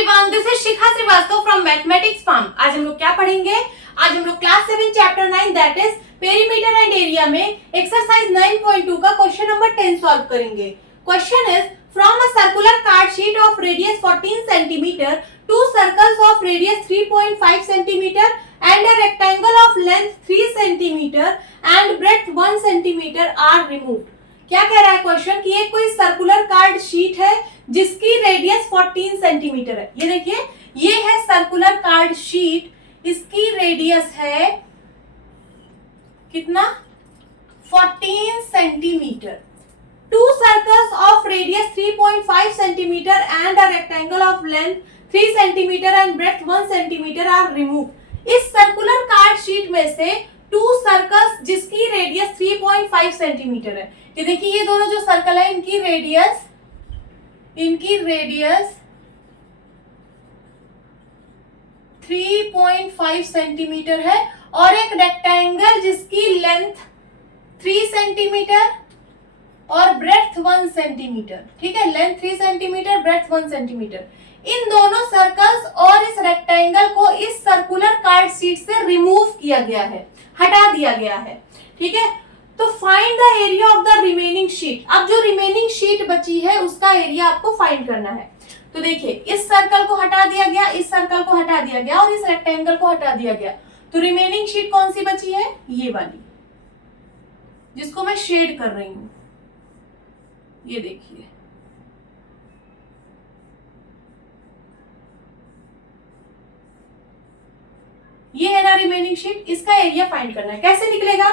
Everyone, this is Shikha Srivastava from mathematics form. आज हम लोग क्या पढ़ेंगे? आज हम लोग class 7 chapter 9 that is perimeter and area में एक्सरसाइज 9.2 का क्वेश्चन नंबर 10 सॉल्व करेंगे। Question is from a circular card sheet of radius 14 centimetre, two circles of radius 3.5 centimetre and a rectangle of length 3 centimeter and breadth 1 centimeter are removed। क्या कह रहा है question कि ये कोई circular card sheet है जिसकी रेडियस 14 सेंटीमीटर है। ये देखिए, ये है सर्कुलर कार्ड शीट, इसकी रेडियस है कितना? 14 centimetre. Two circles of radius 3.5 centimetre and a rectangle of length 3 centimetre and breadth 1 centimetre are removed. इस सर्कुलर कार्ड शीट में से टू सर्कल्स जिसकी रेडियस 3.5 सेंटीमीटर है, ये देखिए ये दोनों जो सर्कल है इनकी रेडियस 3.5 सेंटीमीटर है और एक रेक्टेंगल जिसकी लेंथ 3 सेंटीमीटर और ब्रेड्थ 1 सेंटीमीटर। ठीक है, लेंथ 3 सेंटीमीटर, ब्रेड्थ 1 सेंटीमीटर। इन दोनों सर्कल्स और इस रेक्टेंगल को इस सर्कुलर कार्ड शीट से रिमूव किया गया है, हटा दिया गया है। ठीक है, तो find the area of the remaining sheet. अब जो रिमेनिंग शीट बची है उसका एरिया आपको फाइंड करना है। तो देखिए, इस सर्कल को हटा दिया गया, इस सर्कल को हटा दिया गया और इस रेक्टेंगल को हटा दिया गया। तो रिमेनिंग शीट कौन सी बची है? ये वाली, जिसको मैं शेड कर रही हूं। ये देखिए, ये है ना रिमेनिंग शीट। इसका एरिया फाइंड करना है। कैसे निकलेगा?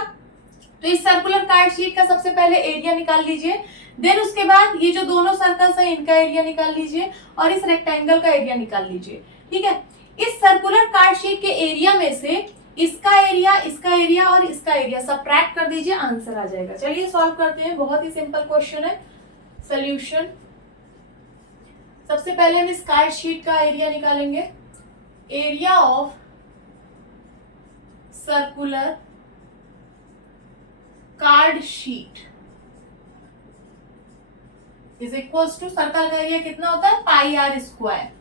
तो इस सर्कुलर कार्ड शीट का सबसे पहले एरिया निकाल लीजिए, देन उसके बाद ये जो दोनों सर्कल्स हैं इनका एरिया निकाल लीजिए और इस रेक्टेंगल का एरिया निकाल लीजिए। ठीक है, इस सर्कुलर कार्ड शीट के एरिया में से इसका एरिया, इसका एरिया और इसका एरिया सब्ट्रैक्ट कर दीजिए, आंसर आ जाएगा। चलिए सॉल्व करते हैं, बहुत ही सिंपल क्वेश्चन है। सोल्यूशन, सबसे पहले हम इस कार्ड शीट का एरिया निकालेंगे। Area of circular card sheet is equals to, circle का एरिया कितना होता है? Pi r square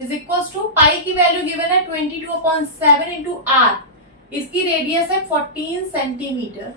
is equals to, pi की वैल्यू गिवन है 22/7 इंटू आर, इसकी रेडियस है 14 centimetre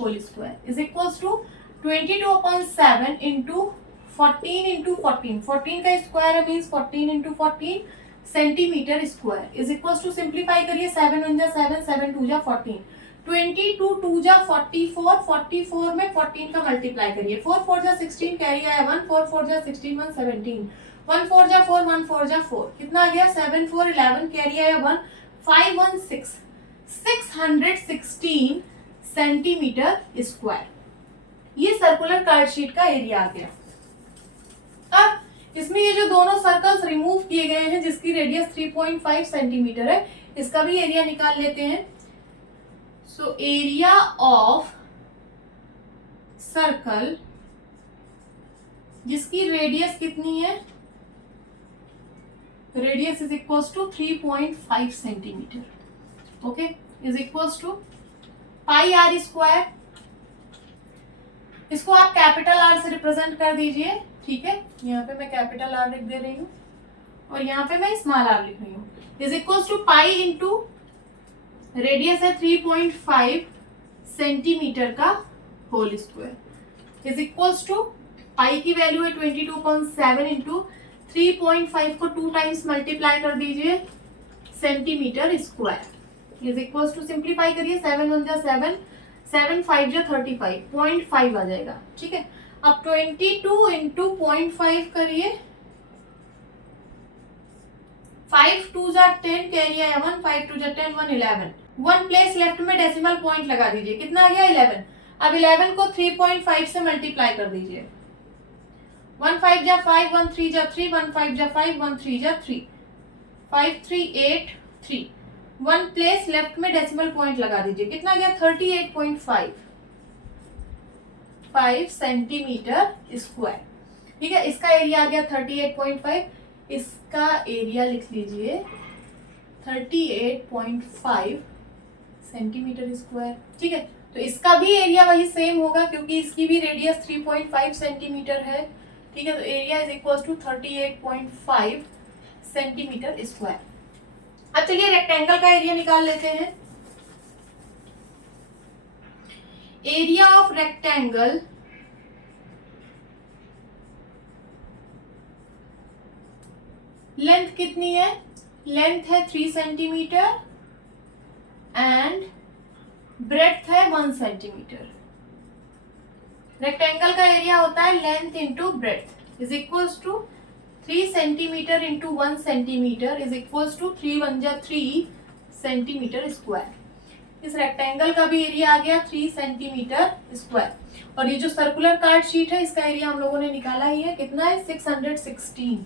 whole square is equals to 22/7 into 14 into 14, 14 का स्क्वायर है means 14 into 14 centimetre square is equals to, simplify करिए, 7 1 जा 7, 7 2 जा 14, 22 2 जा 44, 44 में 14 का मल्टीप्लाई करिए, 4 4 जा 16 कैरी आया 1, 4 4 जा 16 1 17, 1 4 जा 4, 1 4 जा 4, कितना आ गया? 7 4 11 कैरी आया 1, 5 1 6, 616 सेंटीमीटर स्क्वायर। ये सर्कुलर कार्ड शीट का एरिया आ गया। अब इसमें ये जो दोनों सर्कल्स रिमूव किए गए हैं जिसकी रेडियस 3.5 सेंटीमीटर है, इसका भी एरिया निकाल लेते हैं। सो एरिया ऑफ सर्कल जिसकी रेडियस कितनी है? Radius is equals to 3.5 centimetre, okay, is equals to pi r square. इसको आप कैपिटल आर से रिप्रेजेंट कर दीजिए। ठीक है, यहाँ पे मैं कैपिटल आर लिख दे रही हूँ और यहाँ पे मैं स्मॉल आर लिख रही हूँ। Is equals to pi into radius है 3.5 सेंटीमीटर का whole square is equals to, pi की वैल्यू है 22/7 इंटू 3.5 को 2 टाइम्स मल्टीप्लाई कर दीजिए centimetre square is equals to, simplify करिए, 7 1 जा 7, 7 5 जा 35, 0.5 आ जाएगा। ठीक है, अब 22 इंटू 0.5 करिए, 5 2 जा 10 कैरी आया 1, 5 2 जा 10, 1 11, 1 प्लेस लेफ्ट में डेसिमल पॉइंट लगा दीजिए, कितना आ गया? 11। अब 11 को 3.5 से मल्टीप्लाई कर दीजिए, 1 5 जा 5, 1 3 जा 3, 1 5 जा 5, 1 3 जा 3, 5 3 8 3, 1 प्लेस लेफ्ट में डेसिमल पॉइंट लगा दीजिए, कितना आ गया? 38.5 सेंटीमीटर स्क्वायर। ठीक है, इसका एरिया आ गया 38.5, इसका एरिया लिख लीजिए 38.5 सेंटीमीटर स्क्वायर। ठीक है, तो इसका भी एरिया वही सेम होगा क्योंकि इसकी भी रेडियस 3.5 सेंटीमीटर है। ठीक है, तो area is equal to 38.5 centimetre square. अब चलिए रेक्टेंगल का एरिया निकाल लेते हैं। एरिया ऑफ रेक्टेंगल लेंथ कितनी है? लेंथ है 3 सेंटीमीटर एंड ब्रेड्थ है 1 सेंटीमीटर। रेक्टेंगल का एरिया होता है length into breadth is equals to 3 centimetre into 1 centimetre is equals to 3 1 जा 3 सेंटीमीटर स्क्वायर। इस रेक्टेंगल का भी एरिया आ गया 3 सेंटीमीटर स्क्वायर। और ये जो सर्कुलर कार्ड शीट है इसका एरिया हम लोगों ने निकाला ही है, कितना है? 616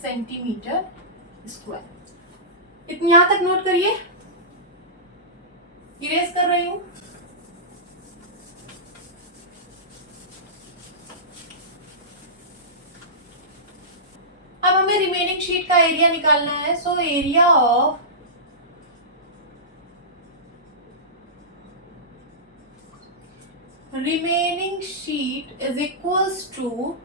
सेंटीमीटर स्क्वायर। इतनी यहां तक नोट करिए, इरेज कर रही हूं। अब हमें रिमेनिंग शीट का एरिया निकालना है। So area of remaining sheet is equals to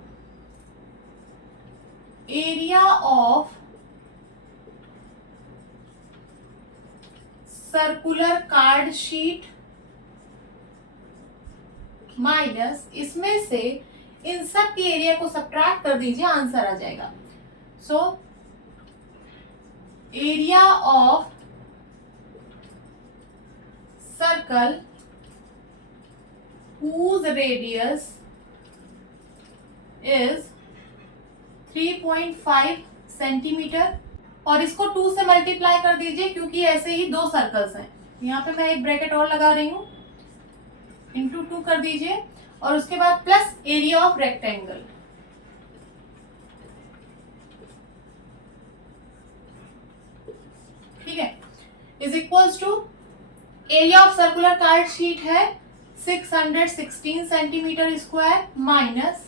area of circular card sheet minus, इसमें से इन सब के एरिया को सब्ट्रैक्ट कर दीजिए, आंसर आ जाएगा। सो area of circle whose radius is 3.5 centimetre, और इसको 2 से मल्टीप्लाई कर दीजिए क्योंकि ऐसे ही 2 सर्कल्स हैं। यहाँ पे मैं एक ब्रैकेट और लगा रही हूं, इंटू 2 कर दीजिए और उसके बाद प्लस एरिया ऑफ रेक्टेंगल। ठीक है, is equals to area of circular card sheet है 616 centimetre square minus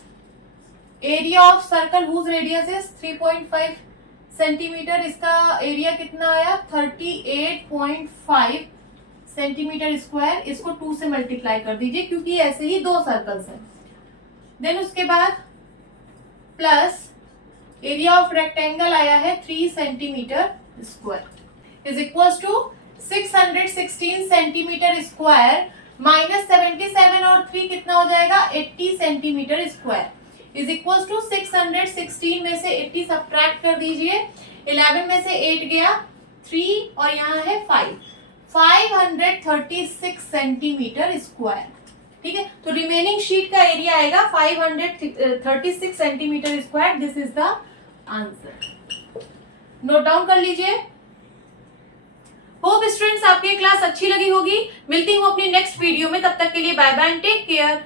area of circle whose radius is 3.5 centimetre. इसका एरिया कितना आया? 38.5 सेंटीमीटर स्क्वायर। इसको 2 से मल्टीप्लाई कर दीजिए क्योंकि ऐसे ही 2 सर्कल्स हैं। देन उसके बाद प्लस एरिया ऑफ रेक्टेंगल आया है 3 centimetre square is equals to 616 centimetre square minus 77 और 3 कितना हो जाएगा? 80 centimetre square is equals to 616 में से 80 सब्ट्रैक्ट कर दीजिए। 11 में से 8 गया 3 और यहाँ है 536 सेंटीमीटर स्क्वायर। ठीक है, तो रिमेनिंग शीट का एरिया आएगा 536 centimetre square. This is the answer. Note down कर लीजिए। होप स्टूडेंट्स आपकी क्लास अच्छी लगी होगी। मिलती हूँ अपनी नेक्स्ट वीडियो में, तब तक के लिए bye bye and take care.